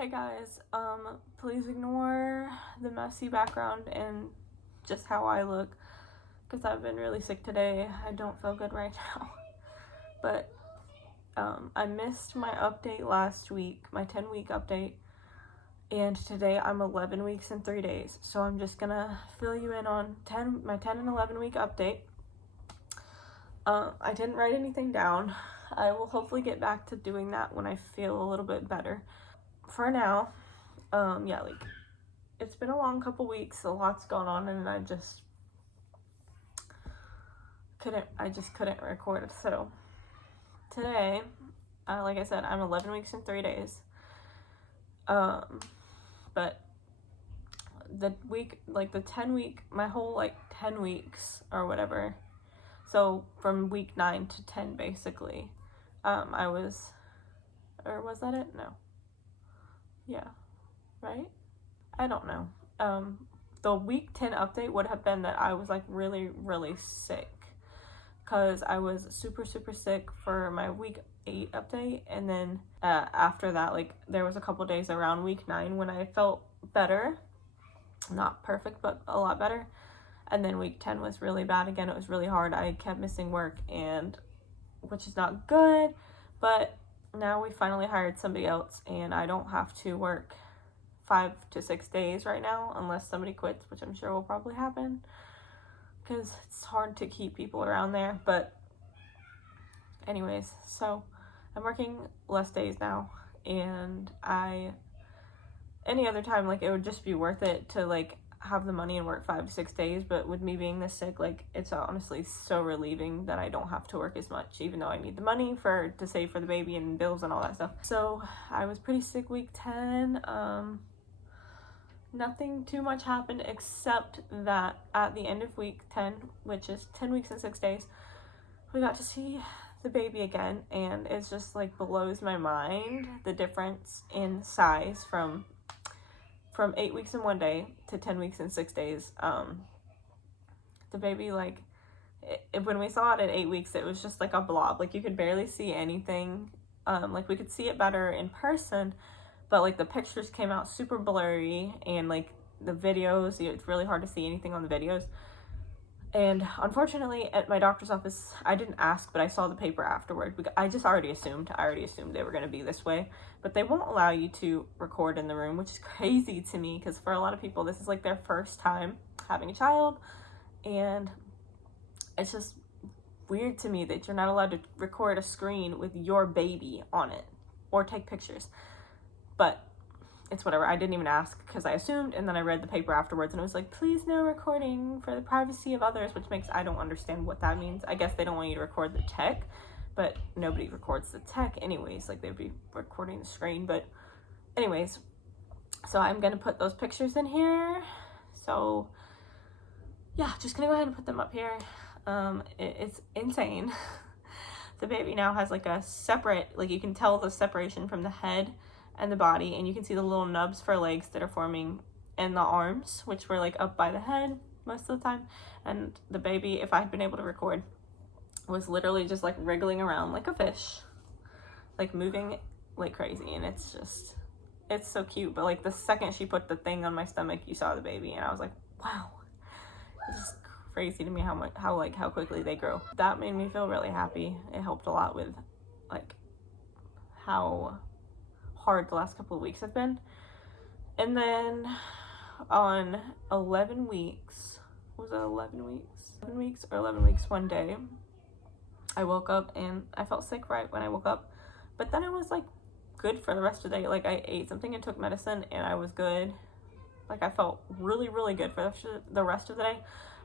Hey guys, please ignore the messy background and just how I look, because I've been really sick today. I don't feel good right now. But I missed my update last week, my 10-week update, and today I'm 11 weeks and 3 days. So I'm just gonna fill you in on my 10 and 11 week update. I didn't write anything down. I will hopefully get back to doing that when I feel a little bit better. For now, yeah, like, it's been a long couple weeks, a lot's gone on, and I just couldn't record. So today, like I said, I'm 11 weeks and 3 days. But the week, like the 10 week, my whole 10 weeks or whatever. So from week 9 to 10, basically, was that it? No. Yeah. Right? I don't know. The week 10 update would have been that I was really, really sick, because I was super, super sick for my week 8 update. And then after that, there was a couple days around week 9 when I felt better. Not perfect, but a lot better. And then week 10 was really bad again. It was really hard. I kept missing work, which is not good, but now we finally hired somebody else and I don't have to work 5 to 6 days right now unless somebody quits, which I'm sure will probably happen, because it's hard to keep people around there. But anyways, so I'm working less days now, and any other time, it would just be worth it to have the money and work 5 to 6 days. But with me being this sick, it's honestly so relieving that I don't have to work as much, even though I need the money to save for the baby and bills and all that stuff. So I was pretty sick week 10. Nothing too much happened, except that at the end of week 10, which is 10 weeks and 6 days, we got to see the baby again, and it's just blows my mind, the difference in size from 8 weeks and 1 day to 10 weeks and 6 days. The baby, when we saw it at 8 weeks, it was just a blob. You could barely see anything. We could see it better in person, but the pictures came out super blurry, and the videos, it's really hard to see anything on the videos. And unfortunately, at my doctor's office, I didn't ask, but I saw the paper afterward. I already assumed they were going to be this way. But they won't allow you to record in the room, which is crazy to me, because for a lot of people, this is their first time having a child. And it's just weird to me that you're not allowed to record a screen with your baby on it or take pictures. But it's whatever. I didn't even ask because I assumed, and then I read the paper afterwards, and it was please no recording for the privacy of others, which I don't understand what that means. I guess they don't want you to record the tech, but nobody records the tech anyways. They'd be recording the screen. But anyways, so I'm gonna put those pictures in here. So yeah, just gonna go ahead and put them up here. It's insane. The baby now has a separate, you can tell the separation from the head and the body, and you can see the little nubs for legs that are forming in the arms, which were up by the head most of the time. And the baby, if I had been able to record, was literally just wriggling around like a fish, moving like crazy. And it's so cute. But the second she put the thing on my stomach, you saw the baby, and I was wow. It's just crazy to me how quickly they grow. That made me feel really happy. It helped a lot with how hard the last couple of weeks have been. And then on 11 weeks, was it 11 weeks? 11 weeks or 11 weeks one day, I woke up and I felt sick right when I woke up, but then I was good for the rest of the day. I ate something and took medicine, and I was good. I felt really, really good for the rest of the day.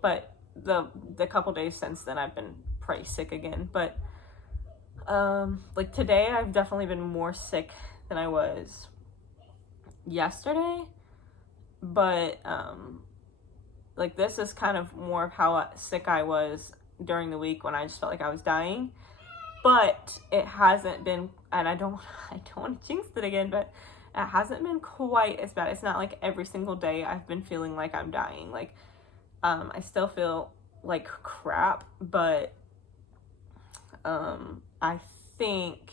But the couple days since then, I've been pretty sick again. But today, I've definitely been more sick than I was yesterday. But this is kind of more of how sick I was during the week, when I just felt like I was dying. But it hasn't been, and I don't want to jinx it again, but it hasn't been quite as bad. It's not every single day I've been feeling like I'm dying. I still feel like crap, but I think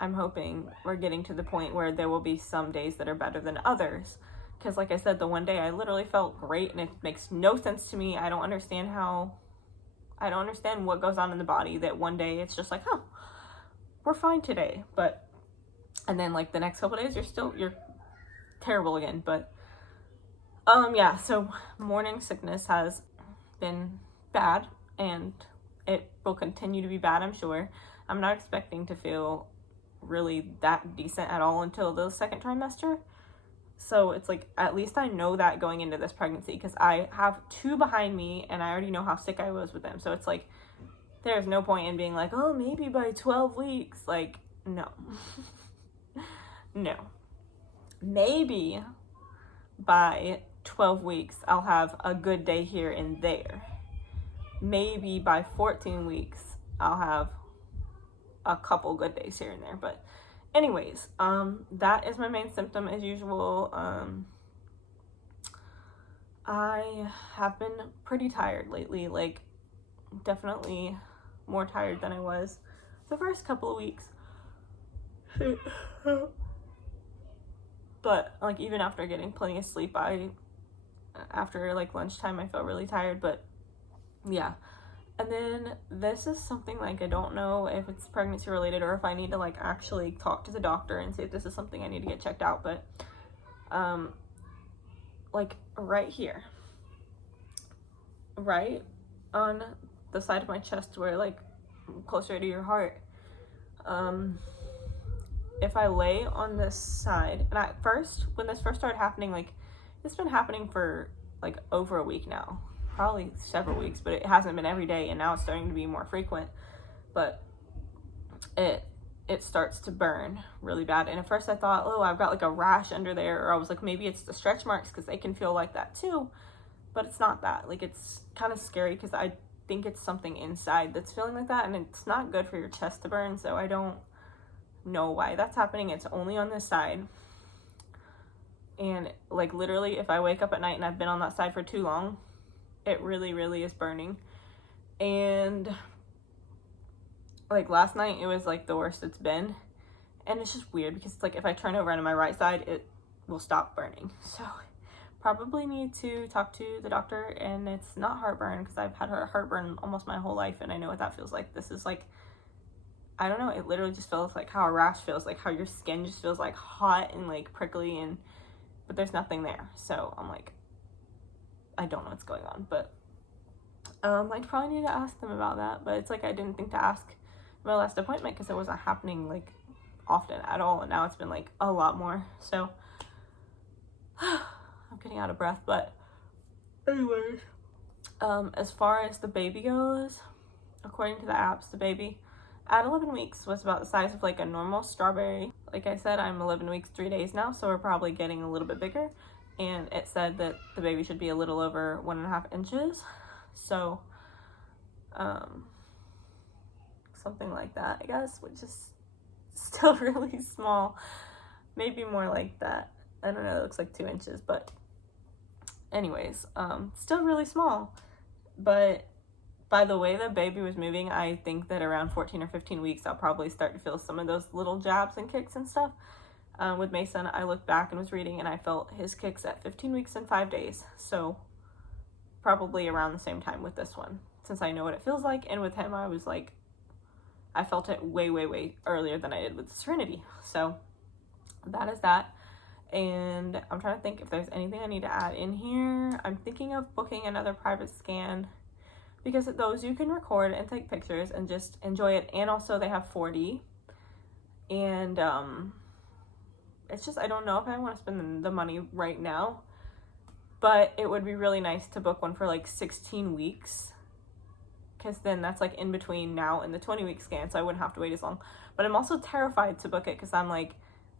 I'm hoping we're getting to the point where there will be some days that are better than others. Because like I said, the one day I literally felt great, and it makes no sense to me. I don't understand what goes on in the body that one day it's just like, oh, we're fine today. And then like the next couple days, you're terrible again. But yeah, so morning sickness has been bad, and it will continue to be bad, I'm sure. I'm not expecting to feel really that decent at all until the second trimester. So it's like, at least I know that going into this pregnancy, because I have 2 behind me and I already know how sick I was with them. So it's like, there's no point in being like, oh, maybe by 12 weeks. Like, no. No. Maybe by 12 weeks I'll have a good day here and there. Maybe by 14 weeks I'll have a couple good days here and there. But anyways, that is my main symptom as usual. I have been pretty tired lately, like definitely more tired than I was the first couple of weeks. But like, even after getting plenty of sleep, after like lunchtime, I felt really tired. But yeah. And then this is something like, I don't know if it's pregnancy related or if I need to like actually talk to the doctor and see if this is something I need to get checked out. But like right here, right on the side of my chest, where like closer to your heart, if I lay on this side, and when this first started happening, like it's been happening for like over a week now, probably several weeks, but it hasn't been every day, and now it's starting to be more frequent. But it starts to burn really bad. And at first I thought, oh, I've got like a rash under there, or I was like, maybe it's the stretch marks, because they can feel like that too. But it's not that. Like, it's kind of scary, because I think it's something inside that's feeling like that, and it's not good for your chest to burn. So I don't know why that's happening. It's only on this side, and like literally, if I wake up at night and I've been on that side for too long, it really, really is burning. And like last night, it was like the worst it's been. And it's just weird, because it's like, if I turn over onto my right side, it will stop burning. So probably need to talk to the doctor. And it's not heartburn, because I've had heartburn almost my whole life, and I know what that feels like. This is like, I don't know, it literally just feels like how a rash feels, like how your skin just feels like hot and like prickly, but there's nothing there. So I'm like, I don't know what's going on. But I'd probably need to ask them about that. But it's like, I didn't think to ask my last appointment, because it wasn't happening like often at all, and now it's been like a lot more. So I'm getting out of breath. But anyways, as far as the baby goes, according to the apps, the baby at 11 weeks was about the size of like a normal strawberry. Like I said, I'm 11 weeks 3 days now, so we're probably getting a little bit bigger. And it said that the baby should be a little over 1.5 inches. So something like that, I guess, which is still really small. Maybe more like that. I don't know, it looks like 2 inches, but anyways, still really small. But by the way the baby was moving, I think that around 14 or 15 weeks, I'll probably start to feel some of those little jabs and kicks and stuff. With Mason, I looked back and was reading, and I felt his kicks at 15 weeks and 5 days. So probably around the same time with this one, since I know what it feels like. And with him, I was like, I felt it way, way, way earlier than I did with Serenity. So that is that. And I'm trying to think if there's anything I need to add in here. I'm thinking of booking another private scan, because those you can record and take pictures and just enjoy it. And also they have 4D. And it's just, I don't know if I want to spend the money right now, but it would be really nice to book one for like 16 weeks, because then that's like in between now and the 20-week scan, so I wouldn't have to wait as long. But I'm also terrified to book it, because I'm like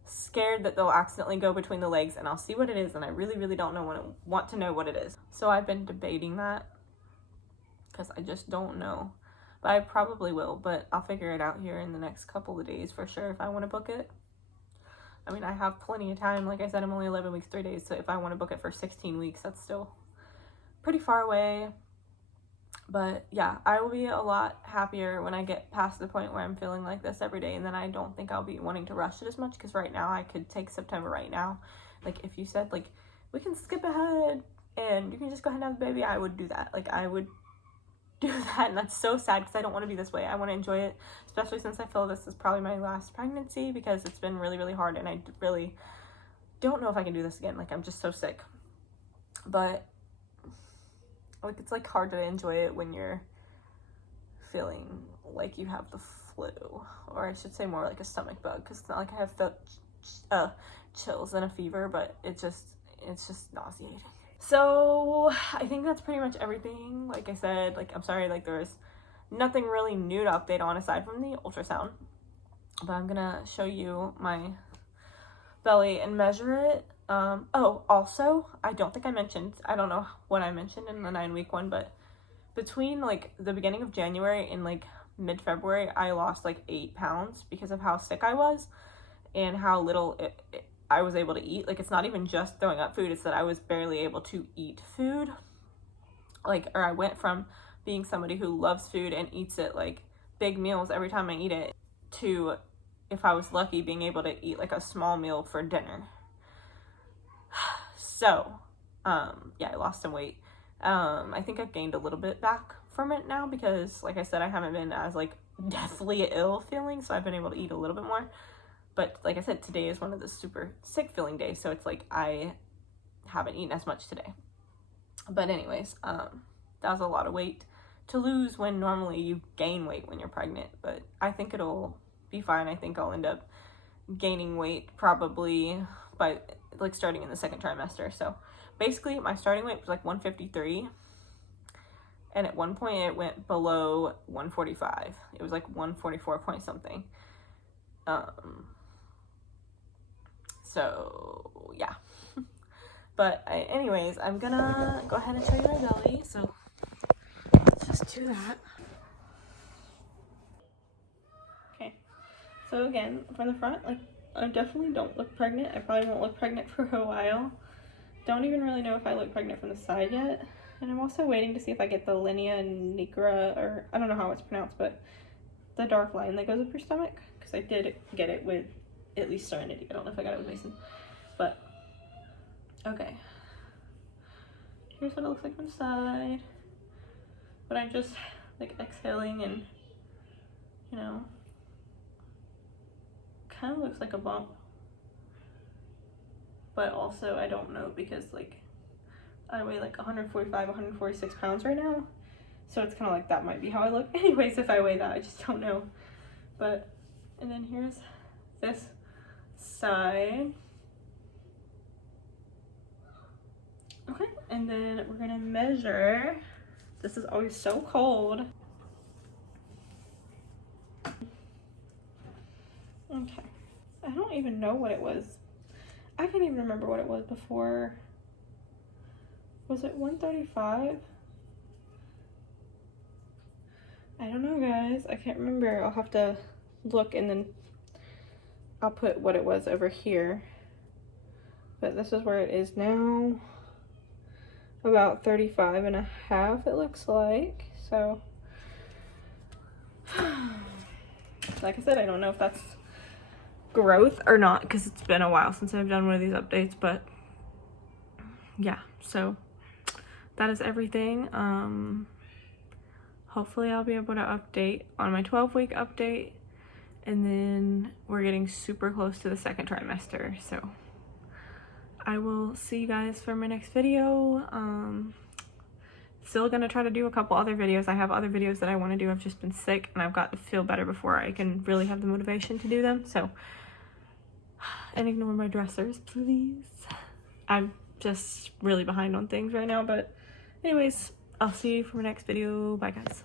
scared that they'll accidentally go between the legs, and I'll see what it is, and I really, really don't want to know what it is. So I've been debating that, because I just don't know. But I probably will, but I'll figure it out here in the next couple of days for sure if I want to book it. I mean, I have plenty of time. Like I said, I'm only 11 weeks, 3 days. So if I want to book it for 16 weeks, that's still pretty far away. But yeah, I will be a lot happier when I get past the point where I'm feeling like this every day, and then I don't think I'll be wanting to rush it as much, because right now I could take September right now. Like, if you said, like, we can skip ahead and you can just go ahead and have the baby, I would do that. Like, I would do that, and that's so sad because I don't want to be this way. I want to enjoy it, especially since I feel this is probably my last pregnancy, because it's been really, really hard, and I really don't know if I can do this again. Like, I'm just so sick. But like, it's like hard to enjoy it when you're feeling like you have the flu, or I should say more like a stomach bug, because it's not like I have felt chills and a fever, but it's just nauseating. So I think that's pretty much everything. Like I said, like, I'm sorry, like, there's nothing really new to update on aside from the ultrasound, but I'm gonna show you my belly and measure it. Oh, also, I don't think I mentioned, I don't know what I mentioned in the 9-week one, but between like the beginning of January and like mid-February, I lost like 8 pounds because of how sick I was and how little I was able to eat. Like, it's not even just throwing up food, it's that I was barely able to eat food. Like, or I went from being somebody who loves food and eats it like big meals every time I eat it, to, if I was lucky, being able to eat like a small meal for dinner. So, yeah, I lost some weight. I think I've gained a little bit back from it now because, like I said, I haven't been as like deathly ill feeling, so I've been able to eat a little bit more. But like I said, today is one of the super sick feeling days, so it's like I haven't eaten as much today. But anyways, that was a lot of weight to lose when normally you gain weight when you're pregnant, but I think it'll be fine. I think I'll end up gaining weight probably by like starting in the 2nd trimester. So basically my starting weight was like 153, and at one point it went below 145. It was like 144 point something. So yeah. But anyways, I'm gonna go ahead and show you my belly. So let's just do that. Okay. So again, from the front, like, I definitely don't look pregnant. I probably won't look pregnant for a while. Don't even really know if I look pregnant from the side yet. And I'm also waiting to see if I get the linea nigra, or I don't know how it's pronounced, but the dark line that goes up your stomach, because I did get it with at least Serenity. I don't know if I got it with Mason, but okay. Here's what it looks like from the side. But I'm just like exhaling, and you know, kind of looks like a bump, but also I don't know, because like I weigh like 145, 146 pounds right now, so it's kind of like that might be how I look anyways if I weigh that. I just don't know. But, and then here's this side. Okay, and then we're gonna measure. This is always so cold. Okay, I don't even know what it was. I can't even remember what it was before. Was it 135? I don't know, guys. I can't remember. I'll have to look, and then I'll put what it was over here. But this is where it is now. About 35 and a half, it looks like. So, like I said, I don't know if that's growth or not, because it's been a while since I've done one of these updates. But yeah, so that is everything. Hopefully I'll be able to update on my 12-week update, and then we're getting super close to the 2nd trimester, so I will see you guys for my next video. Still gonna try to do a couple other videos. I have other videos that I want to do. I've just been sick, and I've got to feel better before I can really have the motivation to do them. So, and ignore my dressers, please. I'm just really behind on things right now, but anyways, I'll see you for my next video. Bye, guys.